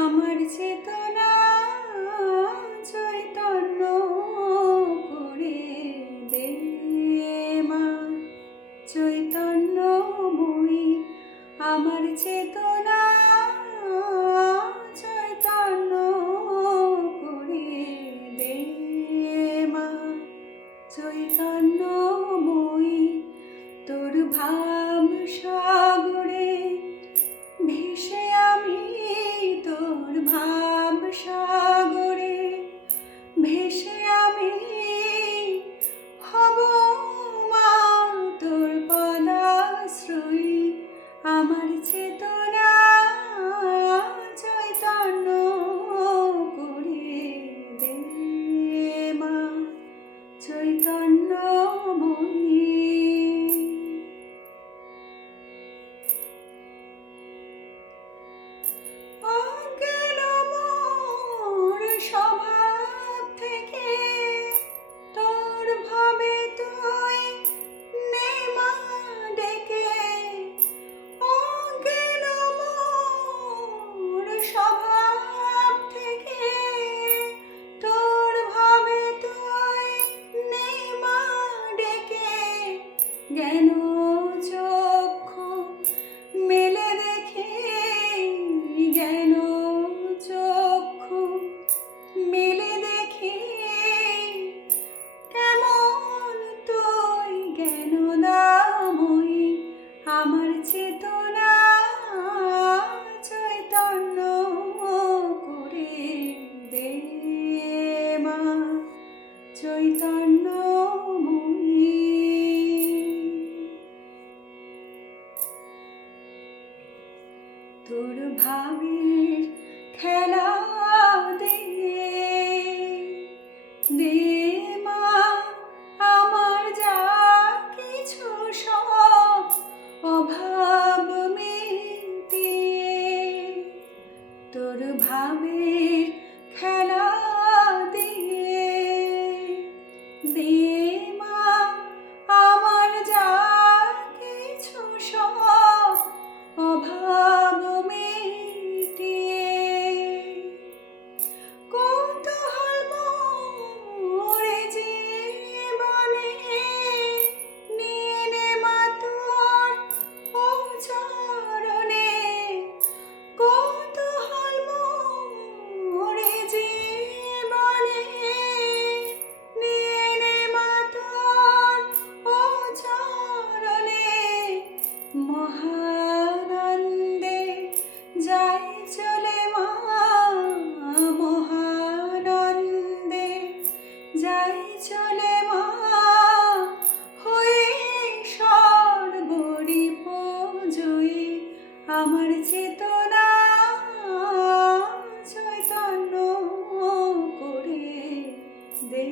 আমার চেতনা চৈতন্য করে দে মা। চৈতন্যময়ী আমার চেতনা চৈতন্য করে দে মা। চৈতন্যময়ী তোর ভাব সাগরে ভেসে আমি, তোর ভাব সাগরে ভেসে আমি হব মা তোর পদাশ্রয়ী। আমার চেতনা চৈতন্য করে দে মা। চৈতন্যময়ী অজ্ঞান মোর স্বভাব থেকে তোর ভাবে তুই নে মা ডেকে। অজ্ঞান মোর স্বভাব থেকে তোর ভাবে তুই নে মা ডেকে। জ্ঞান চক্ষু মেলে দেখে, জ্ঞান চক্ষু মেলে দেখে কেমন তুই জ্ঞানদাময়ী। আমার চেতনা চৈতন্য করে দে মা। চৈতন্যময়ী তোর ভাবের খেলা দে দে মা। আমার যা কিছু সব অভাব মিটিয়ে তোর ভাবের খেলা দে দে মা। আমার যা কিছু সব অভাব মিটিয়ে কৌতূহল মোরে জীবনে নিয়ে নে মা তোর ও চরণে। কৌতূহল মোরে জীবনে নিয়ে নে মা তোর ও চরণে। মহানন্দে যাই চলে মা, মহানন্দে যাই চলে মা হয়ে সর্বরিপজয়ী। আমার চেতনা চৈতন্য করে দে।